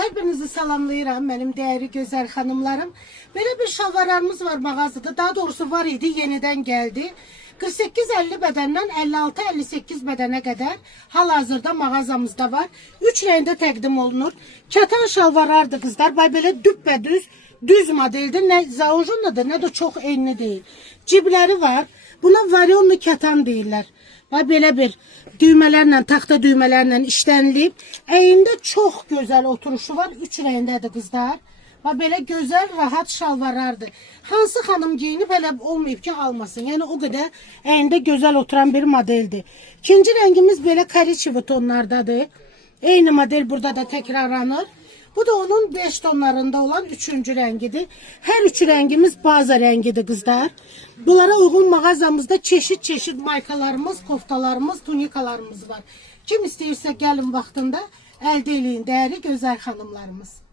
Hər birinizi salamlayıram, mənim dəyərli gözəl xanımlarım. Belə bir şalvarlarımız var mağazada. Daha doğrusu var idi, yenidən gəldi. 48-50 bədəndən 56-58 bədənə qədər hal-hazırda mağazamızda var. 3 rəngdə təqdim olunur. Kətan şalvarlardır qızlar. Bay belə düppədüz, düz modeldir. Nə zaujundadır, nə də çox enli deyil. Cibləri var. Buna varyonlu kətan deyirlər. Bay belə bir düymələrlə, taxta düymələrlə işlənilib. Əyində çox gözəl oturuşu var. 3 rəngdədir qızlar. Və belə gözəl, rahat şalvarlardır. Hansı xanım giyinib hələ olmayıb ki, almasın. Yəni o qədər əyində gözəl oturan bir modeldir. İkinci rəngimiz belə kariçevi tonlardadır. Eyni model burada da təkrarlanır. Bu da onun 5 tonlarında olan 3-cü rəngidir. Hər 3 rəngimiz baza rəngidir qızlar. Bunlara uyğun mağazamızda çeşit maykalarımız, koftalarımız, tunikalarımız var. Kim istəyirsə gəlin vaxtında əldə eləyin, dəyərli gözəl xanımlarımız.